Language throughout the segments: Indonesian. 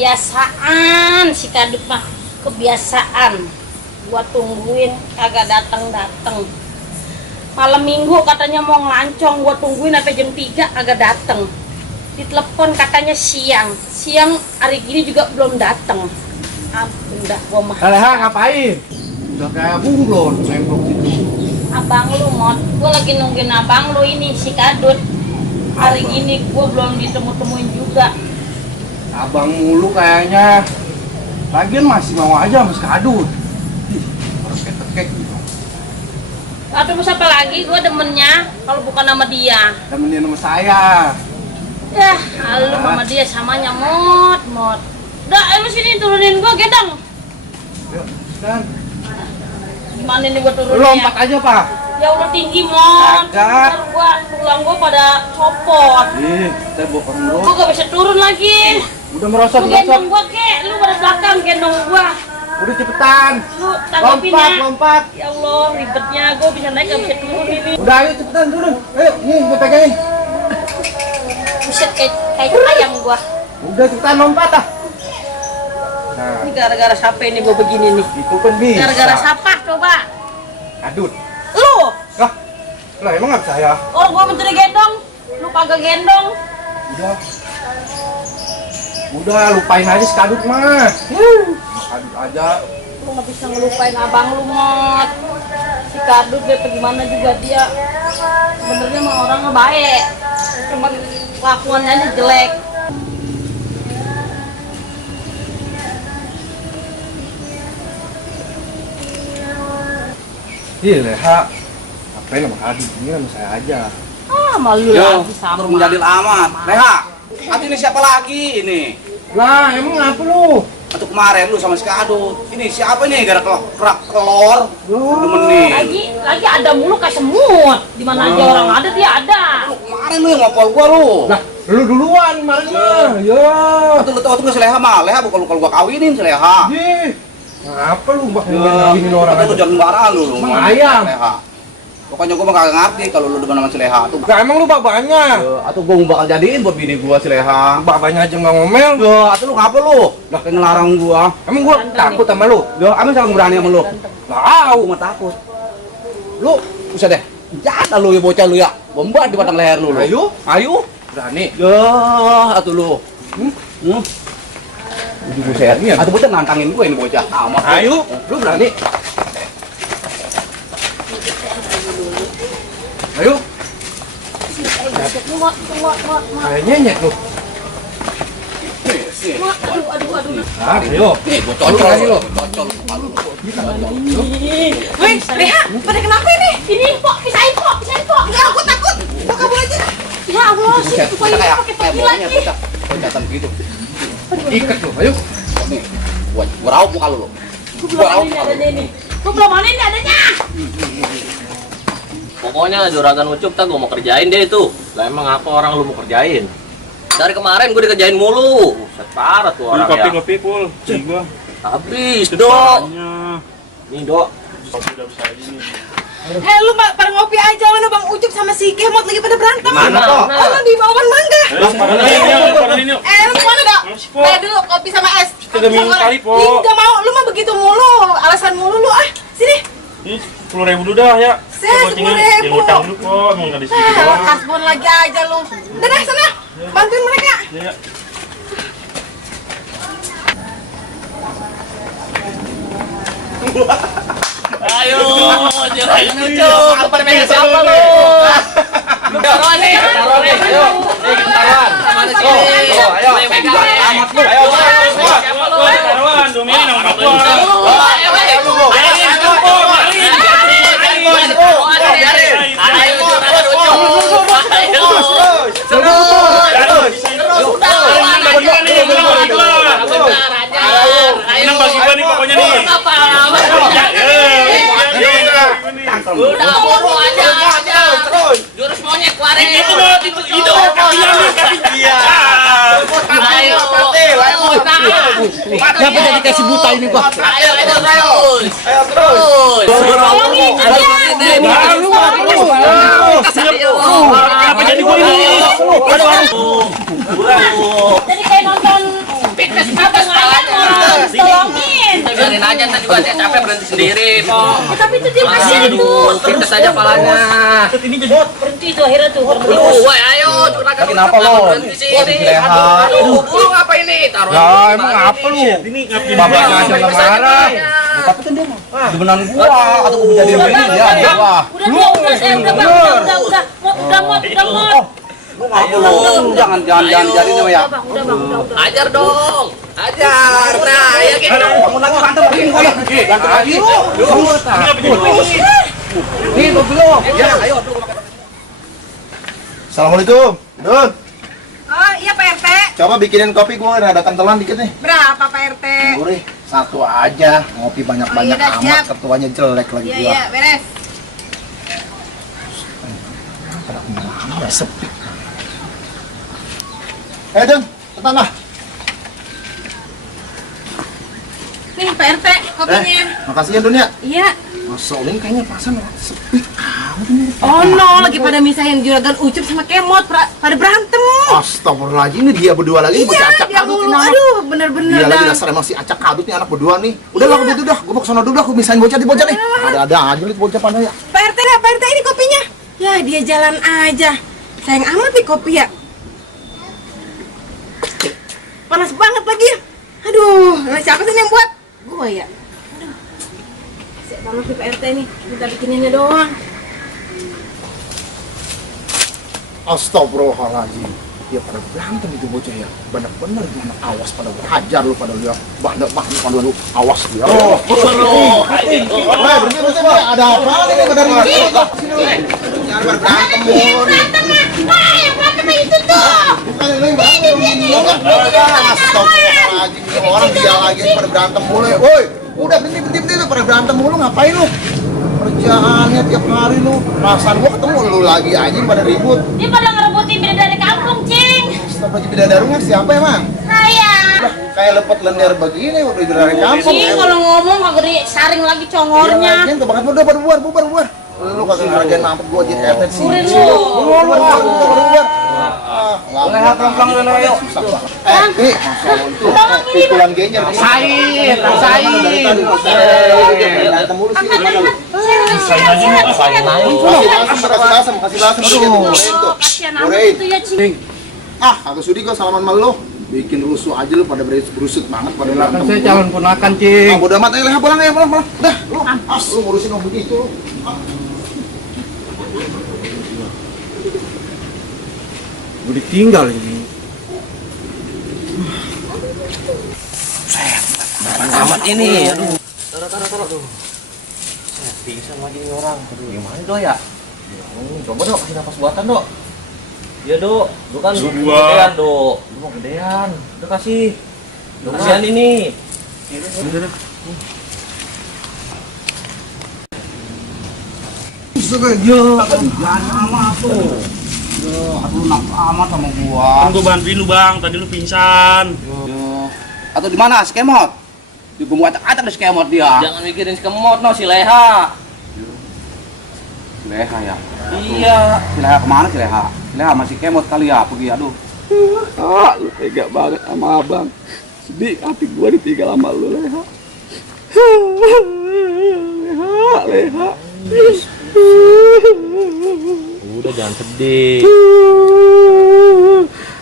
kebiasaan si Kadut mah, kebiasaan. Gua tungguin kagak datang. Malam minggu katanya mau ngelancong, gua tungguin sampai jam 3 kagak datang. Ditelepon katanya siang hari gini juga belum datang. Ampun dah gua mah. Leha ngapain? Udah kayak bunglon semprot itu. Abang lu Mot, gua lagi nungguin abang lu ini si Kadut. Hari gini gua belum ditemu-temuin juga. Abang mulu kayaknya. Lagian masih mau aja sama si Kadut. Ih, orang ketekek gitu. Aduh siapa lagi, gua demennya kalau bukan nama dia. Temenin sama saya. Ya, lu sama dia samanya Mot. Udah, ayo sini turunin gua gendong. Yuk, dan Gimana nih gua turunin? lu lompat aja, Pak. Ya Allah tinggi Mot. Kagak. Ntar tulang gua pada copot. Ih, kita bukan Gua merosot. gak bisa turun lagi. Udah merosot, Lu merosot. gendong gua kek, lu pada belakang gendong gua. Udah cepetan. Lu tanggapin ya. Lompat. Ya Allah, ribetnya gua bisa naik gak bisa turun ini. Udah ayo cepetan turun. Ayo, nih gue pegangin. Buset kayak ayam gua. Udah cepetan lompat ah. Nah, Ini gara-gara siapa ini gua begini nih? itu kan bisa. Gara-gara siapa coba? Kadut. Lu! Lah emang nggak saya? Orang gua mencuri gendong, lu kagak gendong. Udah lupain aja si Kadut mah. Kadut aja. Lu nggak bisa ngelupain abang lu Mot. Si Kadut deh gimana juga dia sebenarnya mah orangnya baik, cuman kelakuannya aja jelek. Iya Leha. Ngapain sama Kadut? Ini sama saya aja. Malu lagi sama. Menjadil amat. Leha, nanti ini siapa lagi ini? Lah emang ngapa lu? Atau kemarin lu sama si Kadut. Ini siapa nih gara kerak kelor? Demenin. Lagi ada mulu kayak semut. Di mana aja orang ada dia ada. Lu kemarin lu yang ngopol gua lu. Lah lu duluan kemarin mah. Ya. Atau lu tahu tuh si Leha mah. Leha bukan kalau gua kawinin si Leha. Ih. Ngapa lu mbak ngawinin orang Atau lu aja? jangan sembarangan lu. Emang ayam. Leha. Pokoknya gua mah kagak ngerti kalau lu demen sama si Leha tuh. Lah emang lu babanya? Atau gua bakal jadiin buat bini gua si Leha. Babanya aja nggak ngomel. Atau lu ngapa lu? Lah kayak ngelarang gua. Emang gua takut sama lu? Abang sangat berani sama lu. Lah Gua mah takut. Lu bisa deh. Jangan lu ya bocah lu ya. Bombat di batang leher lu. Ayo. berani. Ya, atuh lu. Udah buset. Atuh bocah nantangin gue ini bocah. Amat. Ayo, lu berani. Ayo. Kayak nyenyek lu. Aduh. Ayo. Nih, gua cocol lu. Cocol. Woi, Leha, pada kenapa ini? Ini Pok, pisahin Pok. Enggak, aku takut. Pok kabur aja. Ya Allah, sih Buset, supaya kayak pakai topi bawahnya lagi. bocah. Bocatan begitu. Ikat lu, ayo. Nih, gua raup muka lu. Gua belum mana ini adanya ini. Gua belum mana ini adanya. Pokoknya juragan Ucup tak gue mau kerjain deh itu. Lah emang apa orang lu mau kerjain? Dari kemarin gue dikerjain mulu. Buset, parah tuh orang ya. Kopi pul, gua. Habis, Dok. Nih, Dok. Kopi udah bisa ini. Lu pada ngopi aja mana Bang Ucup sama si Kemot lagi pada berantem. Mana, kok? Oh, di bawah mangga. Padahal ini. Lu kemana dak? Masih, Po. Dulu kopi sama es. Kita udah minum kali, Po. Enggak mau, lu mah begitu mulu, alasan mulu lu ah. Sini. Ini 10.000 dulu dah ya. Set, 10.000. Yang utang dulu kok, emang nggak di situ doang. Kasbon lagi aja lu. Udah sana. Bantuin mereka. Ya. Ayo, juragan Ucup. Lu pada pengen siapa lu? Taruhan nih. Ayo. Taruhan. Mana sih? Ayo. Amat lu. Ayo. Siapa lu? Taruhan, domini nomor gua. Menang bagi gua nih pokoknya nih. Udah bobo aja. Jurus monyet waring itu itu. Iya. Ayo. Kenapa jadi kasih buta ini, Pak? Ayo terus. Tolongin Kenapa jadi gua ini? Jadi kayak nonton fitness apa biarin aja tadi juga saya capek berhenti sendiri, Pong. Tapi itu dia kasihan itu. Kita saja palanya. Ini jadi Berhenti itu akhirnya tuh. Woi, ayo, curahkan. Kenapa lo? Berhenti sini. Leha. Aduh, lu ngapa ini? Taruh. Ya emang apa lu? ini ngapain? Bapaknya aja nggak marah. Tapi kan dia demenan gua atau gua jadi begini dia gua. Udah. Lu ngapa jangan jadi dong ya. Udah. Ajar dong. Ajar. Nah, ya gitu. Kamu lagi berantem lagi gua ya. Berantem lagi. Nih kopi lu. Ya, ayo. Assalamualaikum, Dun. Oh iya Pak RT. Coba bikinin kopi gue, ada kentelan dikit nih. Berapa Pak RT? Gurih, satu aja. Ngopi banyak-banyak Oh, iya dah, amat, siap. ketuanya jelek lagi Iya gua. iya beres. Mana sepi. Dun, tenang lah. Nih Pak RT kopinya. Makasih ya Dun ya. Iya. Masa ini kayaknya perasaan sepi. Oh no, lagi pada misahin juragan Ucup sama Kemot pada berantem. Astagfirullahaladzim, ini dia berdua lagi bocah Iya, acak dia kadut mulu. ini anak. Aduh, bener-bener Dia lagi dah. dasar emang si acak kadut nih anak berdua nih. Udah lah begitu dah, gue mau kesana dulu dah, gue misahin bocah nih. Ada aja nih bocah pandai ya. Pak RT ini kopinya. Ya dia jalan aja. Sayang amat nih kopi ya. Panas banget lagi ya. Aduh, siapa sih yang buat? Gue ya. Aduh. Siap banget nih Pak RT nih. Minta bikininnya doang. Astagfirullahaladzim. Ya pada berantem itu bocah ya. Bener-bener itu anak awas pada hajar lu pada dia. Banyak pada lu awas dia. Berhenti. Ada apa nih pada ribut? Jangan berantem mulu. Astagfirullahaladzim. Ini orang dia lagi pada berantem mulu. Woi, udah berhenti lu pada berantem mulu ngapain lu? Kerjaannya tiap hari lu. Perasaan gua ketemu lu lagi aja pada ribut. Dia pada ngerebutin bidadari kampung, Cing. Stop lagi bidadarungnya siapa emang? Saya. Lah, kayak lepet lender begini udah dari kampung. Cing kalau ngomong kagak disaring lagi congornya. Iya, tuh banget udah bubar. Lu kagak ngargain mampet gua jadi RT sih. Burin lu. Bubar. Leha pelan-pelan dulu ayo. Nih, masalah itu. Pikulan genjer. Rasain. Berantem mulu sih. Kasih lasem. Kasihan amat itu ya, Cing. Kagak sudi gua salaman sama lu. Bikin rusuh aja lu pada berusut banget pada Kan berantem. saya calon ponakan, Cing. Bodo amat, Leha pulang ya, pulang. Udah, lu ngurusin om begitu lu. Gue ditinggal ini. Amat ini. Aduh. Pingsan lagi ini orang. Aduh, gimana dok ya? Coba dok, kasih nafas buatan dok. Iya, Dok. Lu kan Dua. gedean, Dok. Lu mau gedean. Udah kasih. Lu kasihan ini. Jangan amat tuh. Aduh, nafsu amat sama gua. Kan gua bantuin lu bang, tadi lu pingsan. Atau di mana si Kemot? Di bumbu acak-acak di si Kemot dia. Jangan mikirin si Kemot, no, si Leha. Leha ya. Iya. Si Leha kemana si Leha? Leha masih Kemot kali ya, pergi aduh. Lu tega banget sama abang. Sedih hati gua ditinggal sama lu Leha. Leha. Udah jangan sedih.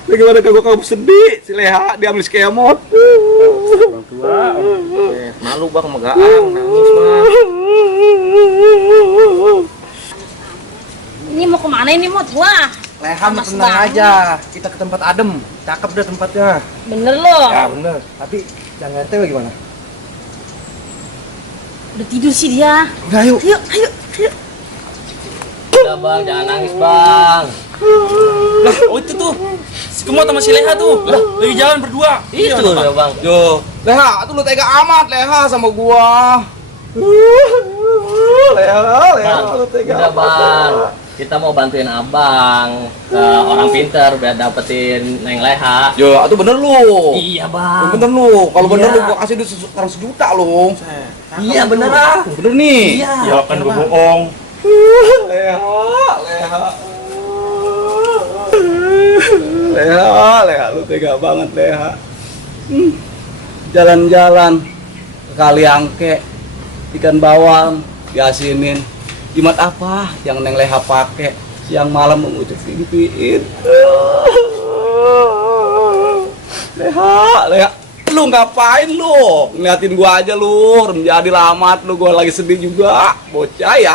Bagaimana kagak kamu sedih si Leha diambil si Kemot. Malu bang, megaan, nangis mah. Ini mau kemana ini, Mot? Wah, Leha mah Mas tenang banget. aja. Kita ke tempat adem. Cakep deh tempatnya. bener loh. Ya bener. Tapi jangan RT gimana? Udah tidur sih dia. Udah yuk. Ayo. Udah bang, jangan nangis bang. Lah, oh itu tuh. Si Kemot sama si Leha tuh. Lah, lagi jalan berdua. Itu ya bang. Yo. Leha, tuh lu tega amat Leha sama gua. Leha, lu tega Udah amat. bang. Kita mau bantuin abang ke orang pinter biar dapetin Neng Leha. Yo, itu bener lu. Iya bang. Bener lu. Kalau bener Iya. lu gua kasih duit sekarang sejuta lu. Iya bener ah. Bener nih. Iya. Ya kan gua bohong. Leha, lu tega banget Leha. Jalan-jalan sekali angke, ikan bawang, diasinin. Jimat apa yang Neng Leha pakai siang malam mengucap piin. Leha, lu ngapain lu? Ngeliatin gua aja lu, jadi lamat lu, gua lagi sedih juga, bocah ya.